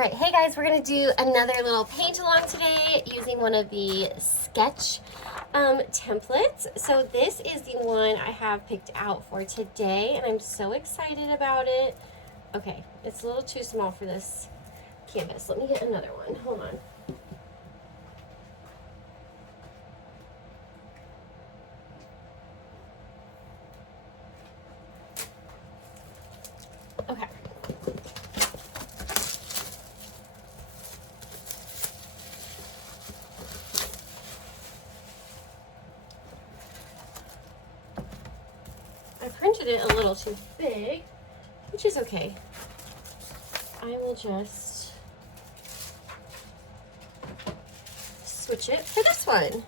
Alright, hey guys, we're going to do another little paint along today using one of the sketch templates. So this is the one I have picked out for today and I'm so excited about it. Okay, it's a little too small for this canvas. Let me get another one. Hold on. Okay. I printed it a little too big, which is okay. I will just switch it for this one.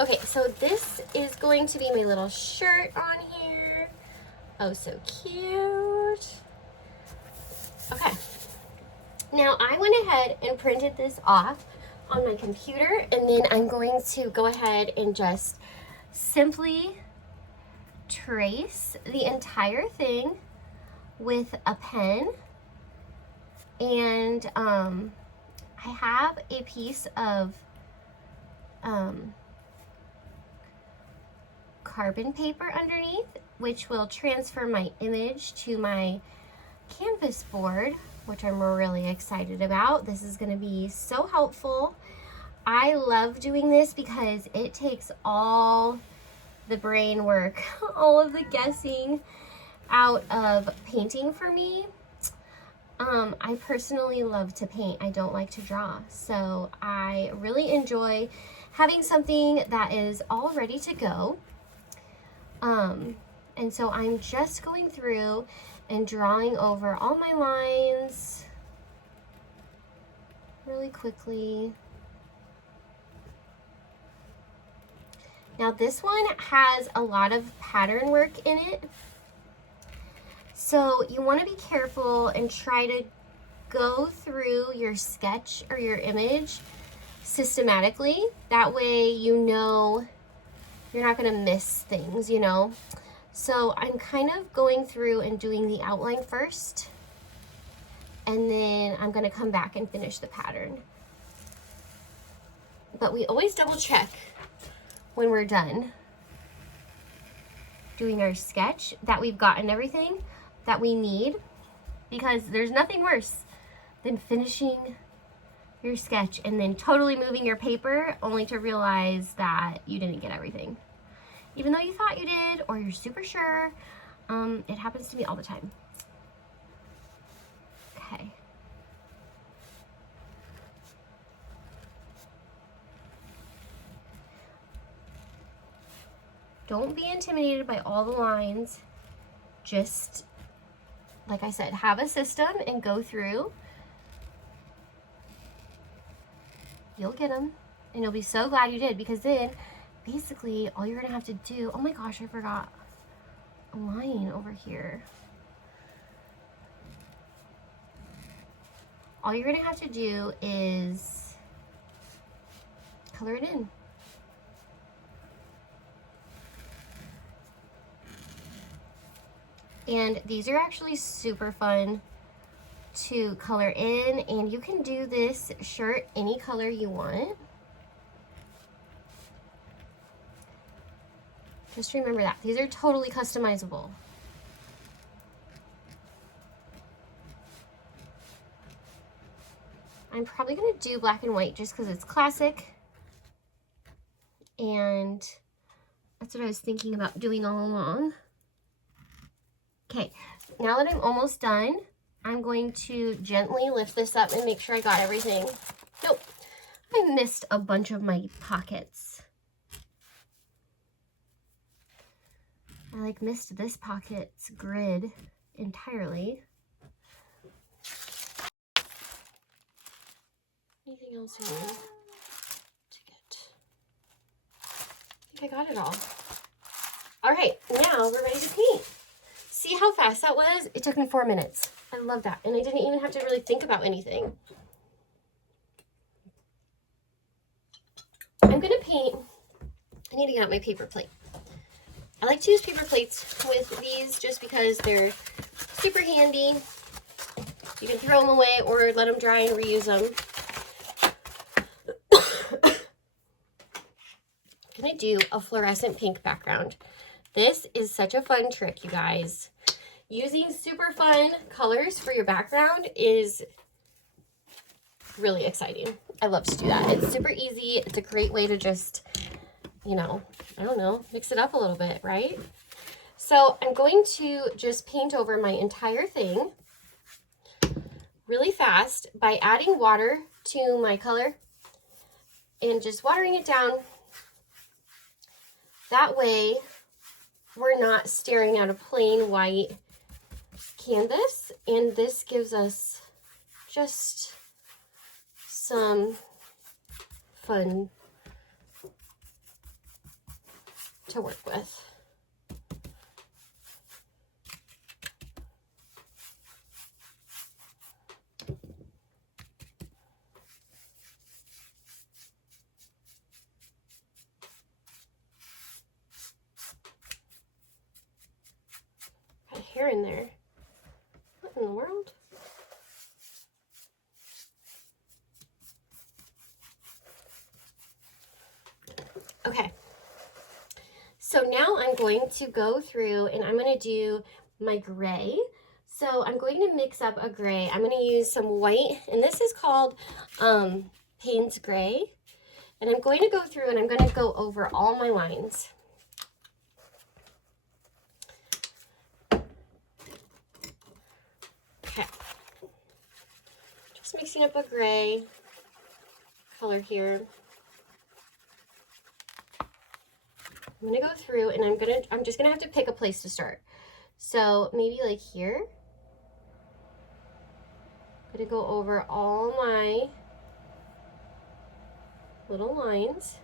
Okay, so this is going to be my little shirt on here. Oh, so cute. Okay, now I went ahead and printed this off on my computer, and then I'm going to go ahead and just simply trace the entire thing with a pen. And I have a piece of carbon paper underneath, which will transfer my image to my canvas board, which I'm really excited about. This is going to be so helpful. I love doing this because it takes all the brain work, all of the guessing out of painting for me. I personally love to paint. I don't like to draw. So I really enjoy having something that is all ready to go. And so I'm just going through and drawing over all my lines really quickly. Now this one has a lot of pattern work in it. So you want to be careful and try to go through your sketch or your image systematically. That way you know you're not going to miss things, you know. So I'm kind of going through and doing the outline first, and then I'm going to come back and finish the pattern. But we always double check when we're done doing our sketch that we've gotten everything that we need, because there's nothing worse than finishing your sketch and then totally moving your paper only to realize that you didn't get everything. Even though you thought you did, or you're super sure. It happens to me all the time. Okay. Don't be intimidated by all the lines. Just, like I said, have a system and go through. You'll get them, and you'll be so glad you did, because then basically all you're gonna have to do, oh my gosh, I forgot a line over here. All you're gonna have to do is color it in. And these are actually super fun to color in, and you can do this shirt any color you want. Just remember that. These are totally customizable. I'm probably going to do black and white just because it's classic. And that's what I was thinking about doing all along. Okay, now that I'm almost done, I'm going to gently lift this up and make sure I got everything. Nope, I missed a bunch of my pockets. I missed this pocket's grid entirely. Anything else I need to get? I think I got it all. All right, now we're ready to paint. See how fast that was? It took me 4 minutes. I love that. And I didn't even have to really think about anything. I'm going to paint. I need to get out my paper plate. I like to use paper plates with these just because they're super handy. You can throw them away or let them dry and reuse them. I'm gonna do a fluorescent pink background. This is such a fun trick, you guys. Using super fun colors for your background is really exciting. I love to do that. It's super easy. It's a great way to just, you know, I don't know, mix it up a little bit, right? So I'm going to just paint over my entire thing really fast by adding water to my color and just watering it down. That way we're not staring at a plain white canvas, and this gives us just some fun to work with. Got hair in there. What in the world? Okay. So now I'm going to go through and I'm going to do my gray. So I'm going to mix up a gray. I'm going to use some white, and this is called Payne's Gray. And I'm going to go through and I'm going to go over all my lines. Okay. Just mixing up a gray color here. I'm gonna go through and I'm just gonna have to pick a place to start. So maybe like here. I'm gonna go over all my little lines,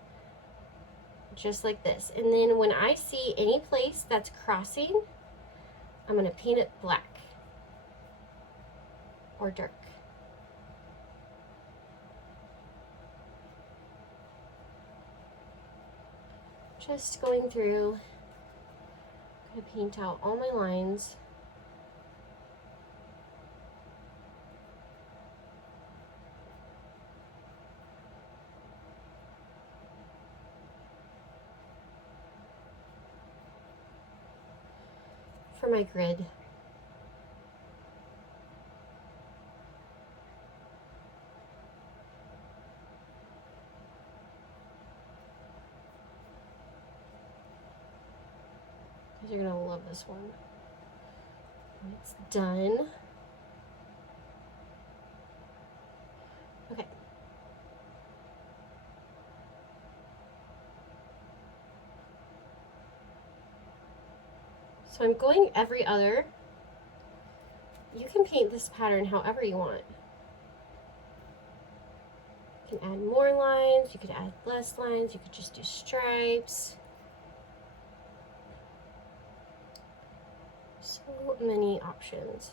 just like this. And then when I see any place that's crossing, I'm gonna paint it black or dark. Just going through, I'm gonna paint out all my lines. For my grid. You're gonna love this one. When it's done. Okay. So I'm going every other. You can paint this pattern however you want. You can add more lines, you could add less lines, you could just do stripes. So many options.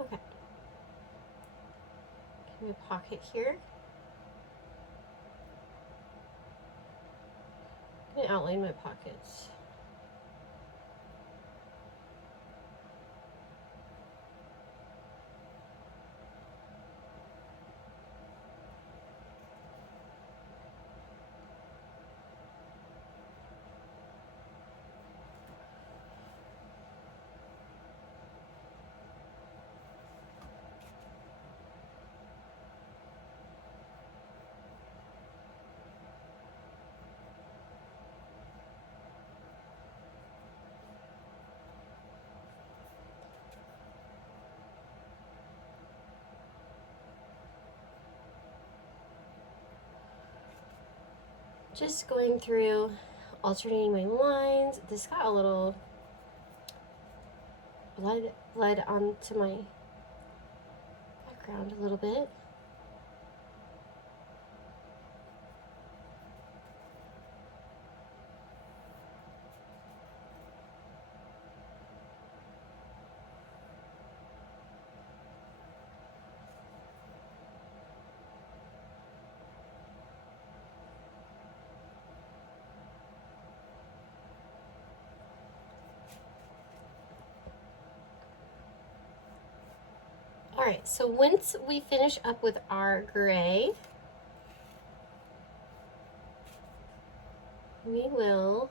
Okay. Give me a pocket here. I'm gonna outline my pockets. Just going through, alternating my lines. This got a little bled onto my background a little bit. All right, so once we finish up with our gray, we will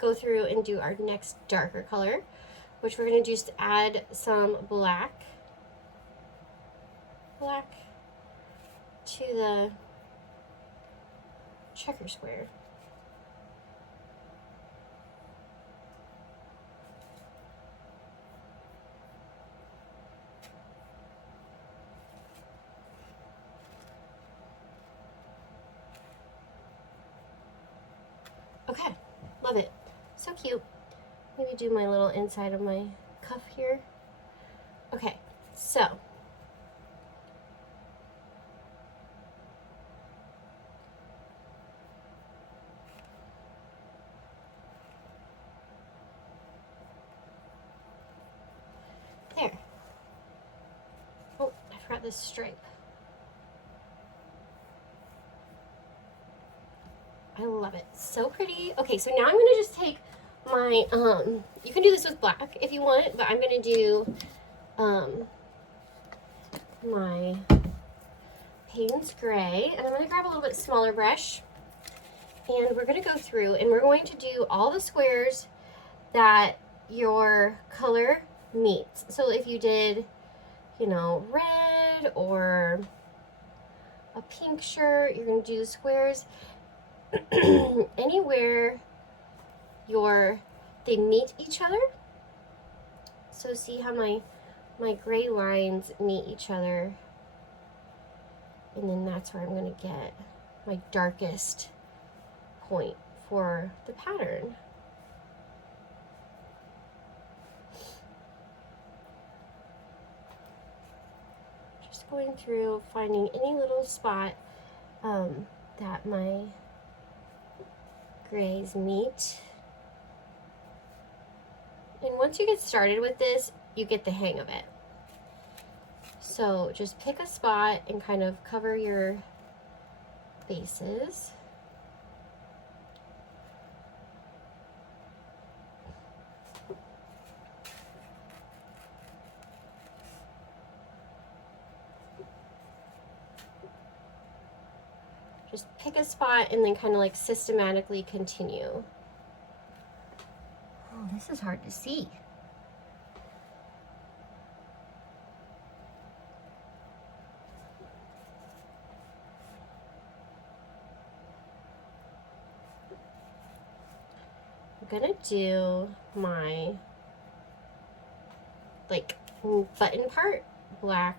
go through and do our next darker color, which we're going to just add some black to the checker square. Okay, love it. So cute. Maybe do my little inside of my cuff here. Okay, so there. Oh, I forgot this stripe. I love it. So pretty. Okay, so now I'm going to just take my, you can do this with black if you want, but I'm going to do my Payne's Gray, and I'm going to grab a little bit smaller brush, and we're going to go through and we're going to do all the squares that your color meets. So if you did, you know, red or a pink shirt, you're going to do squares anywhere they meet each other. So see how my gray lines meet each other, and then that's where I'm going to get my darkest point for the pattern. Just going through, finding any little spot that my grays meet. And once you get started with this, you get the hang of it. So just pick a spot and kind of cover your bases. Just pick a spot and then kind of like systematically continue. Oh, this is hard to see. I'm gonna do my like button part black.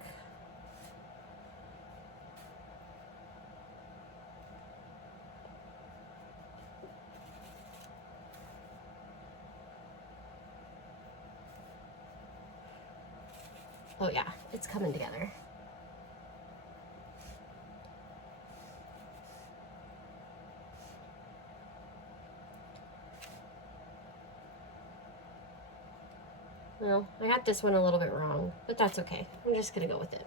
Oh yeah, it's coming together. Well, I got this one a little bit wrong, but that's okay. I'm just gonna go with it.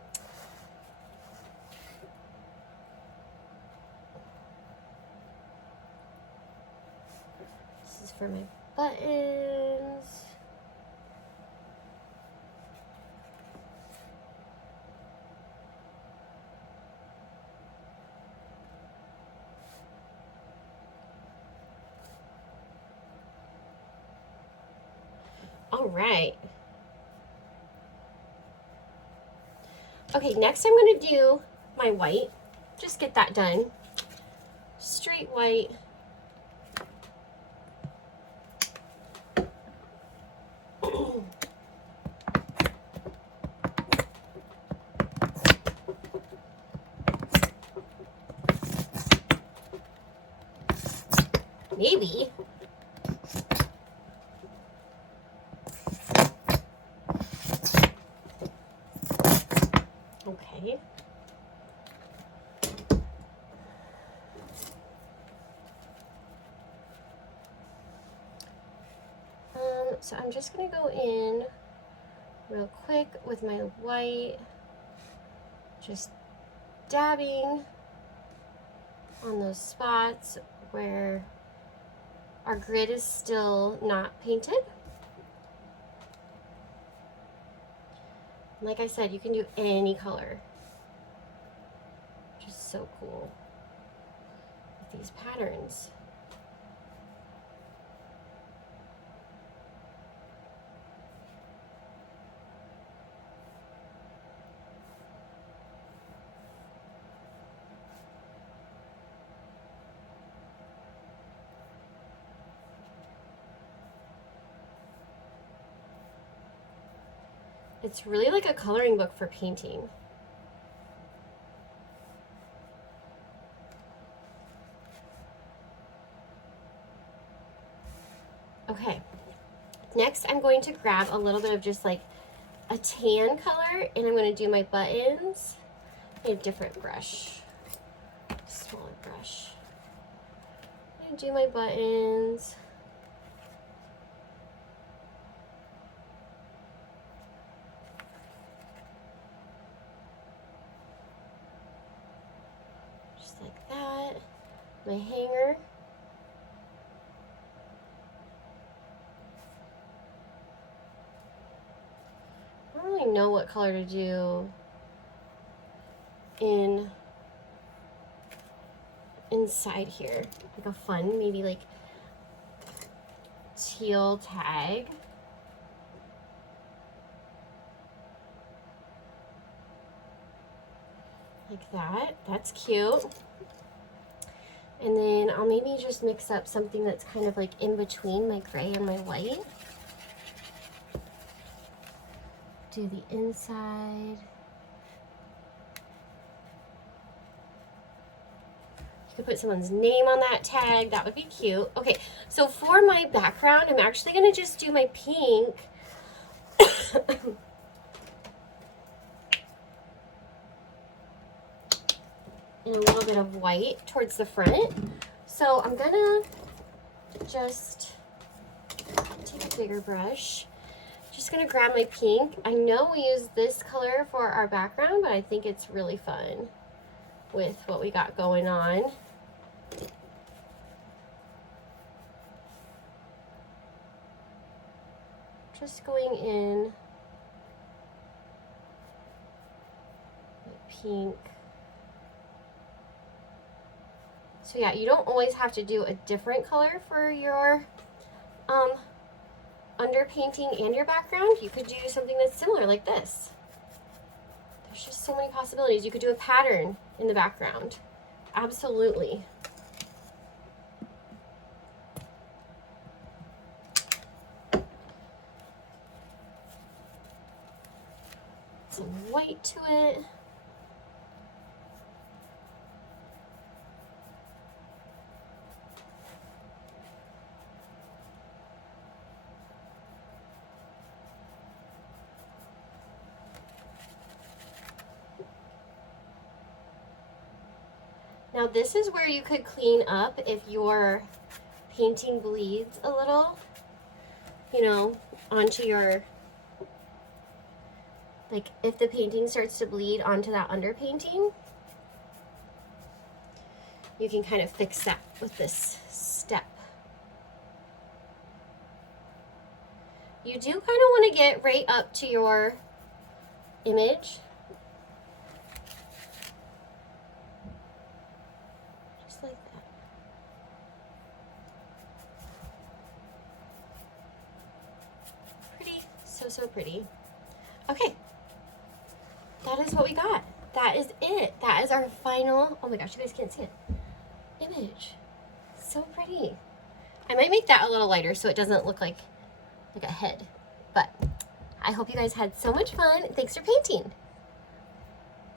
This is for my buttons. All right. Okay, next I'm going to do my white. Just get that done. Straight white. maybe. Okay. So I'm just gonna go in real quick with my white, just dabbing on those spots where our grid is still not painted. Like I said, you can do any color, which is so cool with these patterns. It's really like a coloring book for painting. Okay, next I'm going to grab a little bit of just like a tan color, and I'm going to do my buttons. I need a different brush, smaller brush. I'm going to do my buttons. Just like that. My hanger. I don't really know what color to do inside here. Like a fun, maybe like teal tag. Like that. That's cute. And then I'll maybe just mix up something that's kind of like in between my gray and my white. Do the inside. You could put someone's name on that tag. That would be cute. Okay, so for my background, I'm actually going to just do my pink. And a little bit of white towards the front. So I'm going to just take a bigger brush. Just going to grab my pink. I know we use this color for our background, but I think it's really fun with what we got going on. Just going in with pink. So yeah, you don't always have to do a different color for your underpainting and your background. You could do something that's similar like this. There's just so many possibilities. You could do a pattern in the background. Absolutely. Some white to it. Now this is where you could clean up if your painting bleeds a little, you know, onto your, like if the painting starts to bleed onto that underpainting, you can kind of fix that with this step. You do kind of want to get right up to your image. Just like that. Pretty, so pretty. Okay, that is what we got. That is it. That is our final, oh my gosh, you guys can't see it, image. So pretty. I might make that a little lighter so it doesn't look like a head. But I hope you guys had so much fun. Thanks for painting.